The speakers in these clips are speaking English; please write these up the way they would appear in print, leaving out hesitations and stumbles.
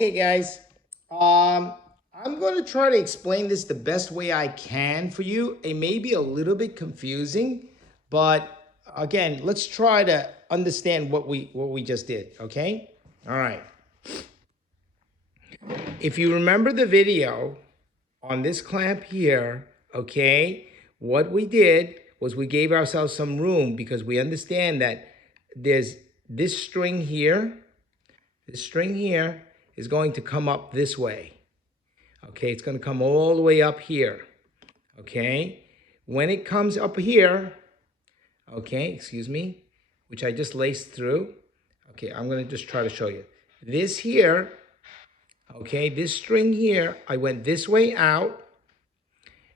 Okay, guys. I'm going to try to explain this the best way I can for you. It may be a little bit confusing, but again, let's try to understand what we just did. Okay. All right. If you remember the video on this clamp here, okay, what we did was we gave ourselves some room because we understand that there's this string here. This string here is going to come up this way. Okay, it's going to come all the way up here. Okay, when it comes up here, okay, excuse me, which I just laced through. Okay, I'm going to just try to show you. This here, okay, this string here, I went this way out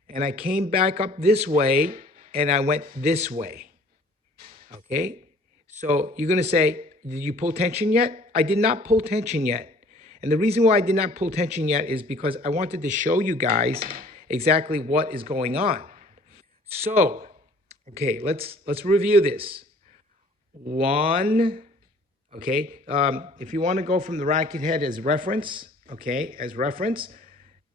and I came back up this way and I went this way. Okay, so you're going to say, did you pull tension yet? I did not pull tension yet. And the reason why I did not pull tension yet is because I wanted to show you guys exactly what is going on. So, okay, let's review this. One, okay, if you want to go from the racket head as reference, okay, as reference,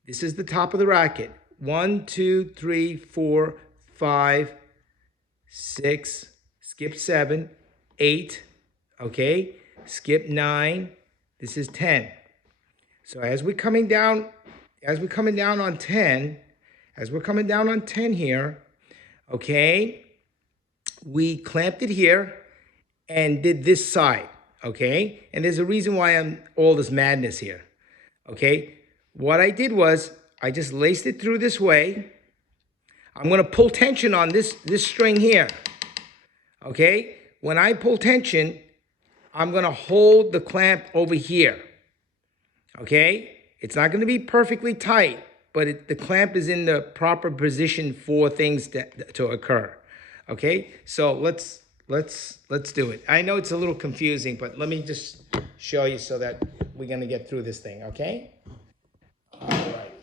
this is the top of the racket. 1, 2, 3, 4, 5, 6, skip 7, 8, okay, skip 9, this is 10. So as we're coming down on 10, as we're coming down on 10 here, okay, we clamped it here and did this side, okay? And there's a reason why I'm all this madness here, okay? What I did was I just laced it through this way. I'm gonna pull tension on this string here, okay? When I pull tension, I'm gonna hold the clamp over here. Okay, it's not going to be perfectly tight, but the clamp is in the proper position for things to occur. Okay, so let's do it. I know it's a little confusing, but let me just show you so that we're going to get through this thing. Okay. All right.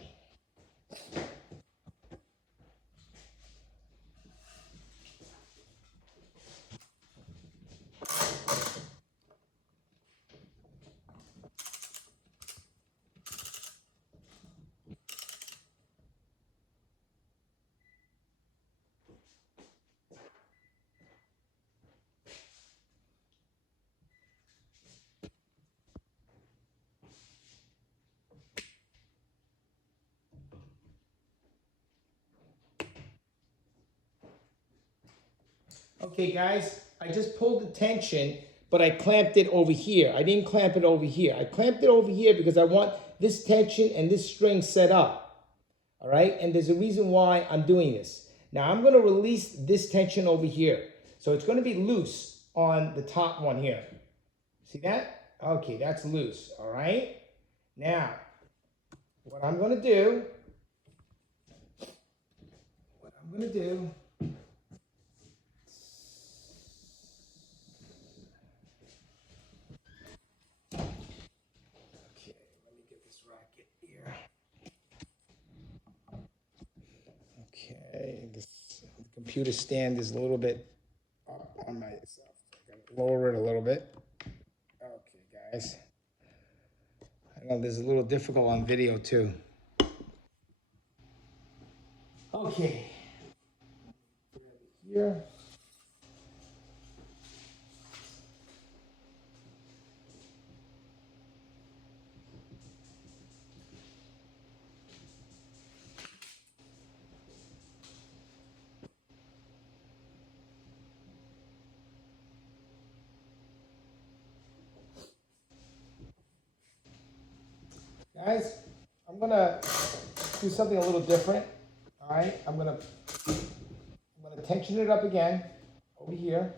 Okay, guys, I just pulled the tension, but I clamped it over here. I didn't clamp it over here. I clamped it over here because I want this tension and this string set up. All right, and there's a reason why I'm doing this. Now I'm going to release this tension over here. So it's going to be loose on the top one here. See that? Okay, that's loose. All right. Now, what I'm going to do, okay, let me get this racket here. Okay, this computer stand is a little bit up on myself. I gotta lower it a little bit. Okay, guys. I know this is a little difficult on video too. Okay. Here. Guys, I'm gonna do something a little different. All right, I'm gonna tension it up again over here.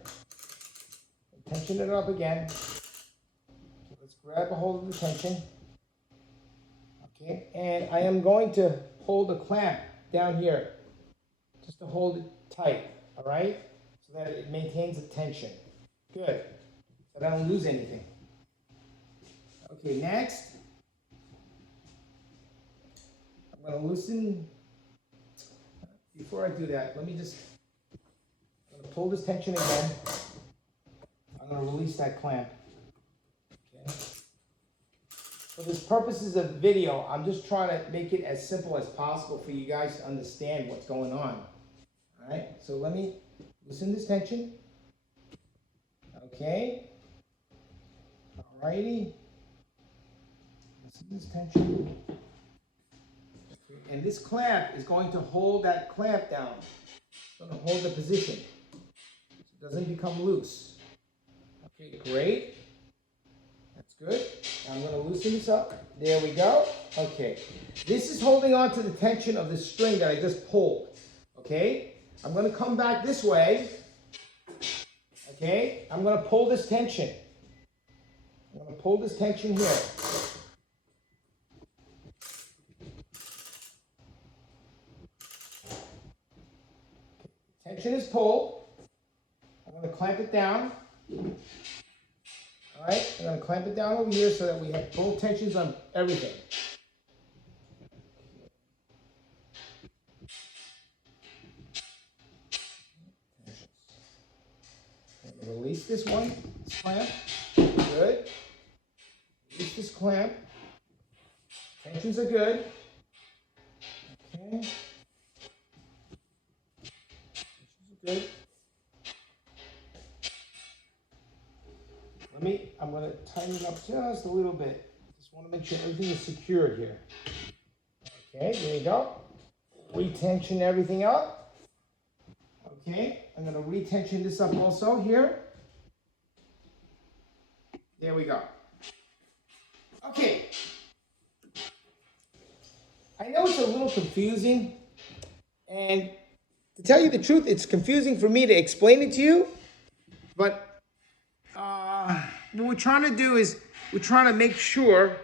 Tension it up again. Okay, let's grab a hold of the tension. Okay, and I am going to hold the clamp down here, just to hold it tight. All right, so that it maintains the tension. Good. So that I don't lose anything. Okay, next, I'm going to loosen. Before I do that, I'm going to pull this tension again. I'm going to release that clamp. Okay. for the purposes of video, I'm just trying to make it as simple as possible for you guys to understand what's going on. All right, so let me loosen this tension. Okay. All righty. Loosen this tension. Okay. And this clamp is going to hold that clamp down. It's going to hold the position so it doesn't become loose. Okay, great. That's good. I'm going to loosen this up. There we go. Okay. This is holding on to the tension of the string that I just pulled. Okay. I'm going to come back this way. Okay. I'm going to pull this tension. I'm going to pull this tension here. Tension is pulled. I'm going to clamp it down. All right, I'm going to clamp it down over here so that we have full tensions on everything. Release this one, this clamp. Good. Release this clamp. Tensions are good. Okay. Tensions are good. I'm going to tighten it up just a little bit. Just want to make sure everything is secured here. Okay, there you go. Retension everything up. Okay, I'm going to retension this up also here. There we go. Okay. I know it's a little confusing, and to tell you the truth, it's confusing for me to explain it to you, but what we're trying to do is we're trying to make sure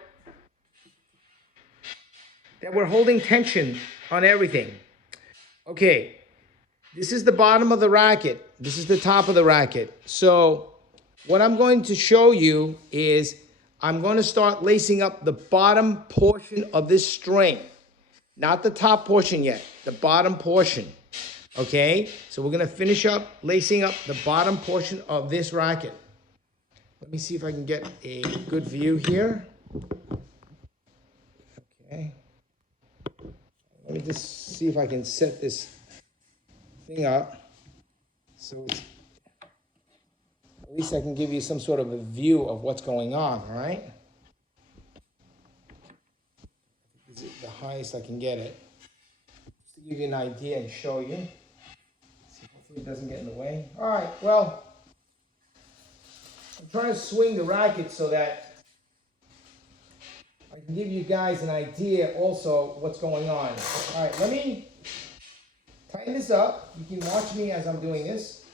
that we're holding tension on everything. Okay, this is the bottom of the racket. This is the top of the racket. So what I'm going to show you is I'm going to start lacing up the bottom portion of this string. Not the top portion yet, the bottom portion. Okay, so we're going to finish up lacing up the bottom portion of this racket. Let me see if I can get a good view here. Okay. Let me just see if I can set this thing up so it's, at least I can give you some sort of a view of what's going on, all right? This is the highest I can get it. Just to give you an idea and show you. See, hopefully it doesn't get in the way. All right, well, I'm trying to swing the racket so that I can give you guys an idea also what's going on. All right, let me tighten this up. You can watch me as I'm doing this.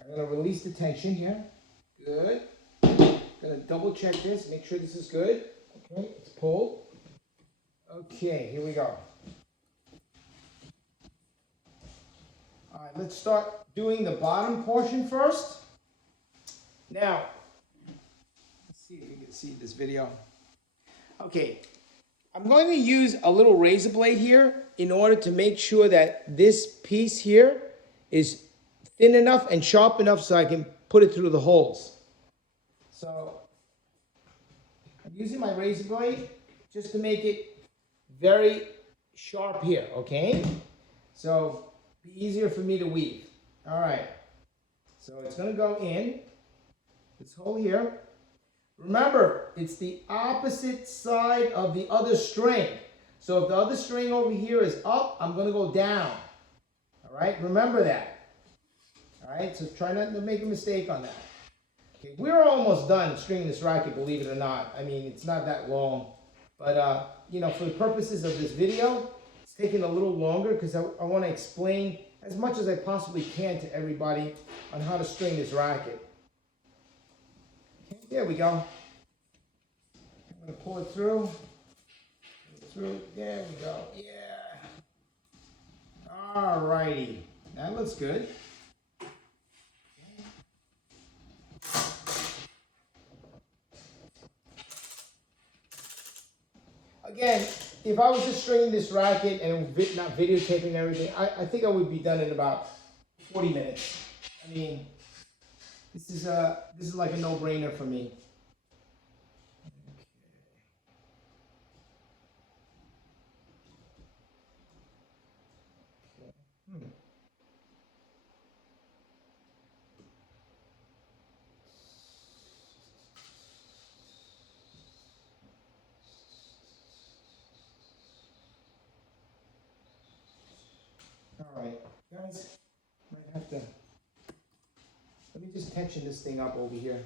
I'm going to release the tension here. Good. Going to double check this, make sure this is good. Okay, it's pulled. Okay, here we go. All right, let's start doing the bottom portion first. Now, let's see if you can see this video. Okay, I'm going to use a little razor blade here in order to make sure that this piece here is thin enough and sharp enough so I can put it through the holes. So I'm using my razor blade just to make it very sharp here, okay? So be easier for me to weave. All right, so it's gonna go in this hole here. Remember, it's the opposite side of the other string. So if the other string over here is up, I'm gonna go down. All right, remember that. All right, so try not to make a mistake on that. Okay, we're almost done stringing this racket, believe it or not. I mean, it's not that long. But, you know, for the purposes of this video, it's taking a little longer because I want to explain as much as I possibly can to everybody on how to string this racket. Okay, there we go. I'm going to pull it through. There we go. Yeah. All righty. That looks good. Again, if I was just stringing this racket and not videotaping everything, I think I would be done in about 40 minutes. I mean, this is like a no-brainer for me. All right, guys, might have to, let me just tension this thing up over here.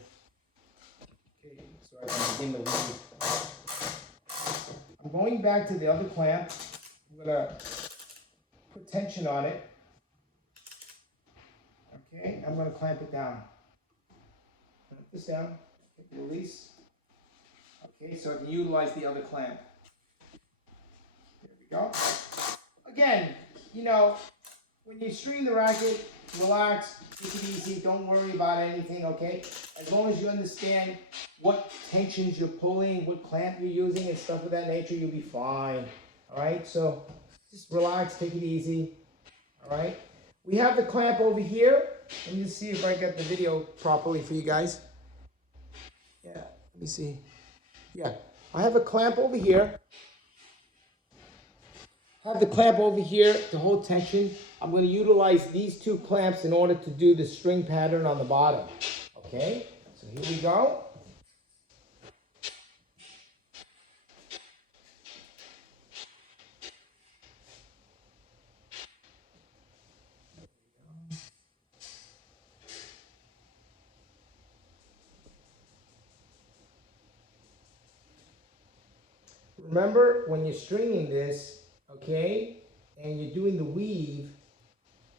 Okay, so I can begin the weave. I'm going back to the other clamp. I'm gonna put tension on it. Okay, I'm gonna clamp it down. Clamp this down, release. Okay, so I can utilize the other clamp. There we go. Again, you know, when you string the racket, relax, take it easy, don't worry about anything, okay? As long as you understand what tensions you're pulling, what clamp you're using and stuff of that nature, you'll be fine. All right, so just relax, take it easy. All right, we have the clamp over here. Let me just see if I got the video properly for you guys. Yeah, let me see. Yeah, I have a clamp over here. I have the clamp over here to hold tension. I'm going to utilize these two clamps in order to do the string pattern on the bottom. Okay, so here we go. Remember, when you're stringing this, okay, and you're doing the weave,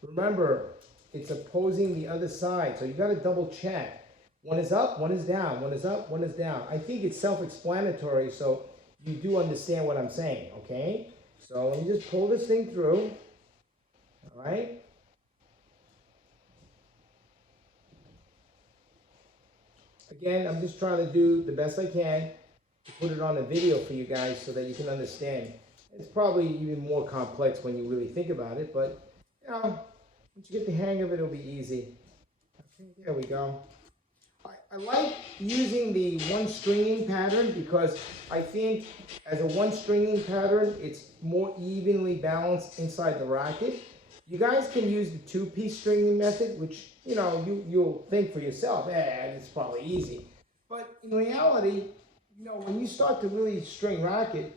remember, it's opposing the other side. So you got to double check. One is up, one is down, one is up, one is down. I think it's self-explanatory, so you do understand what I'm saying, okay? So let me just pull this thing through, all right? Again, I'm just trying to do the best I can to put it on a video for you guys so that you can understand. It's probably even more complex when you really think about it, but you know, once you get the hang of it, it'll be easy. Okay, there we go. I like using the one stringing pattern because I think as a one stringing pattern, it's more evenly balanced inside the racket. You guys can use the two-piece stringing method, which, you know, you'll think for yourself, it's probably easy. But in reality, you know, when you start to really string racket,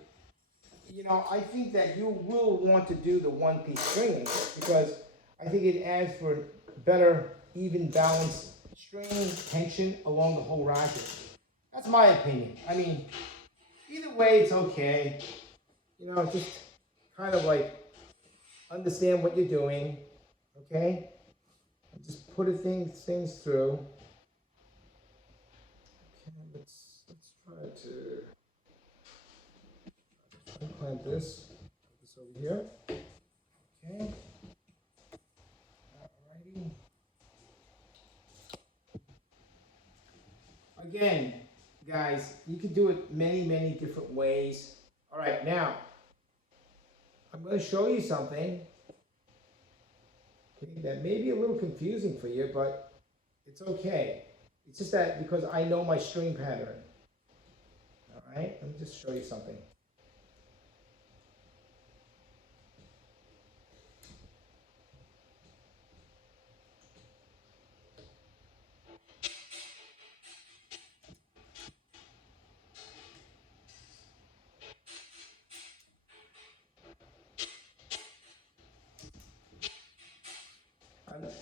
you know, I think that you will want to do the one-piece stringing because I think it adds for better, even balance string tension along the whole racket. That's my opinion. I mean, either way, it's okay. You know, just kind of like understand what you're doing, okay? And just put things through. Okay, let's try to unclamp this. Put this over here. Okay. Alrighty. Again, guys, you can do it many different ways. All right, now I'm going to show you something that may be a little confusing for you, but it's okay. It's just that because I know my string pattern. All right, let me just show you something.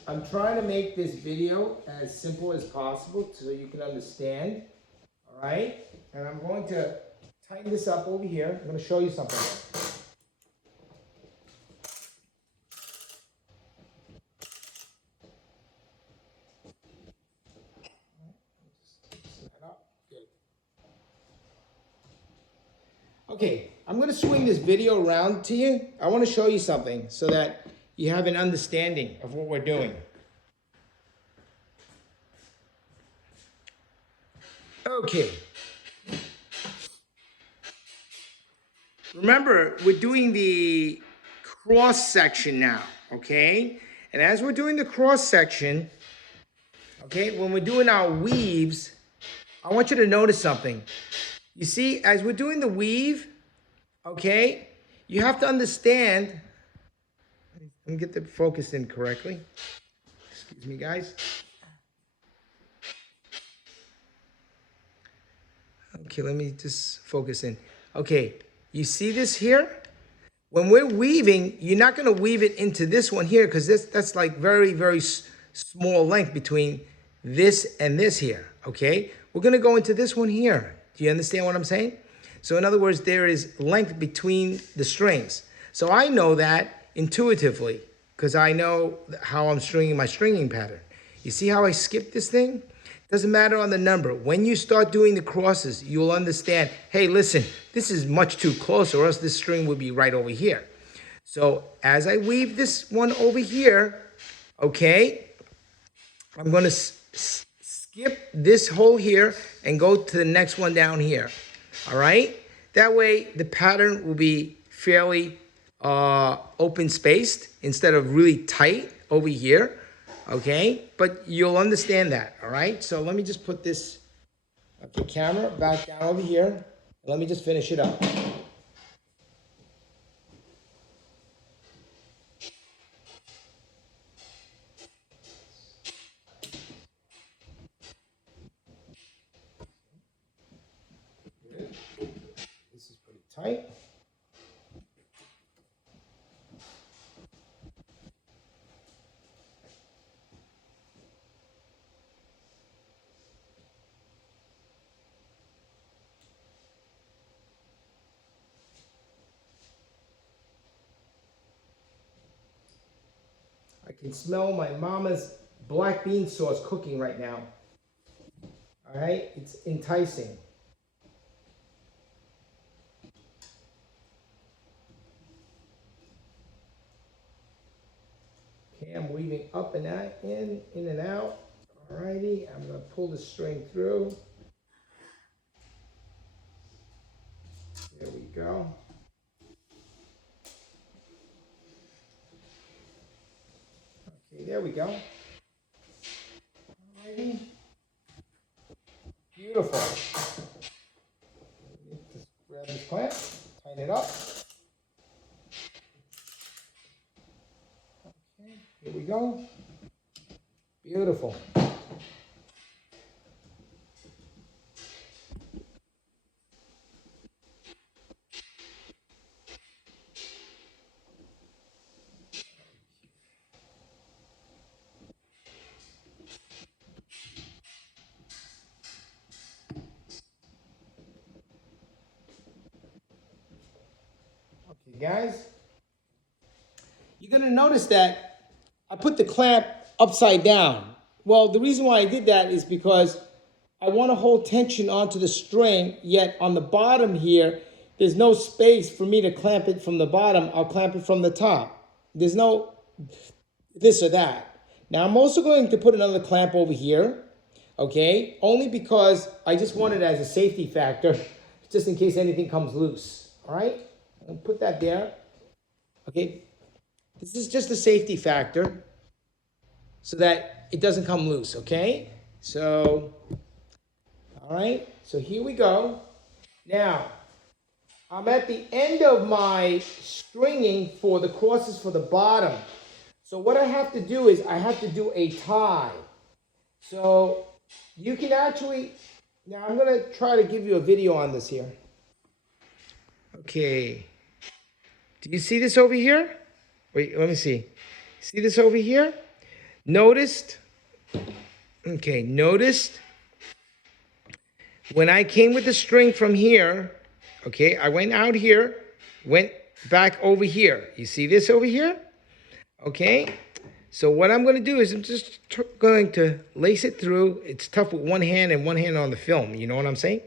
I'm trying to make this video as simple as possible so you can understand. All right, and I'm going to tighten this up over here. I'm going to show you something. Okay, I'm going to swing this video around to you. I want to show you something so that you have an understanding of what we're doing. Okay. Remember, we're doing the cross section now, okay? And as we're doing the cross section, okay, when we're doing our weaves, I want you to notice something. You see, as we're doing the weave, okay, you have to understand, let me get the focus in correctly. Excuse me, guys. Okay, let me just focus in. Okay, you see this here? When we're weaving, you're not going to weave it into this one here because that's like very, very small length between this and this here, okay? We're going to go into this one here. Do you understand what I'm saying? So in other words, there is length between the strings. So I know that intuitively because I know how I'm stringing my stringing pattern. You see how I skipped this thing? Doesn't matter on the number. When you start doing the crosses, you'll understand, hey, listen, this is much too close or else this string would be right over here. So as I weave this one over here, okay, I'm going to skip this hole here and go to the next one down here. All right? That way the pattern will be fairly open spaced instead of really tight over here. Okay, but you'll understand that, all right? So let me just put this, okay, camera back down over here. Let me just finish it up. Good. This is pretty tight. I can smell my mama's black bean sauce cooking right now. All right, it's enticing. Okay, I'm weaving up and out, in and out. All righty, I'm gonna pull the string through. There we go. Okay, there we go. Alrighty. Beautiful. Just grab this clamp, tighten it up. Okay, here we go. Beautiful. Okay, guys, you're gonna notice that I put the clamp upside down. Well, the reason why I did that is because I want to hold tension onto the string, yet on the bottom here, there's no space for me to clamp it from the bottom. I'll clamp it from the top. There's no this or that. Now I'm also going to put another clamp over here, okay? Only because I just want it as a safety factor, just in case anything comes loose, all right? I'll put that there, okay? This is just a safety factor so that it doesn't come loose, okay? So, all right, so here we go. Now, I'm at the end of my stringing for the crosses for the bottom. So what I have to do is I have to do a tie. So you can actually, now I'm going to try to give you a video on this here. Okay. Do you see this over here? Wait, let me see. See this over here? Noticed? Okay, noticed when I came with the string from here, okay, I went out here, went back over here. You see this over here? Okay, so what I'm going to do is I'm just going to lace it through. It's tough with one hand and one hand on the film. You know what I'm saying?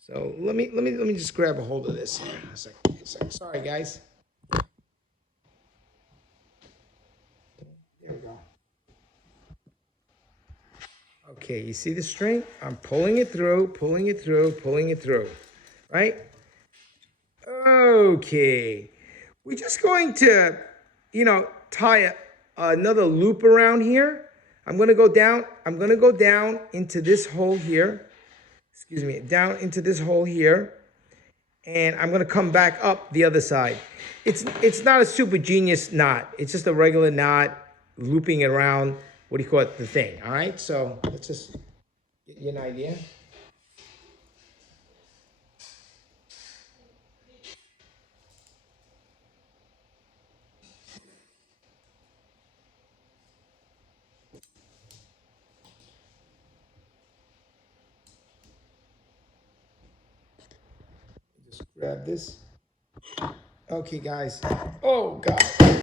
So let me just grab a hold of this here. A second. Sorry, guys. There we go. Okay, you see the string? I'm pulling it through, right? Okay. We're just going to, tie another loop around here. I'm going to go down. I'm going to go down into this hole here. Excuse me, down into this hole here. And I'm going to come back up the other side. It's not a super genius knot. It's just a regular knot looping it around, what do you call it, the thing. All right, so let's just get you an idea. Just grab this. Okay, guys. Oh, God.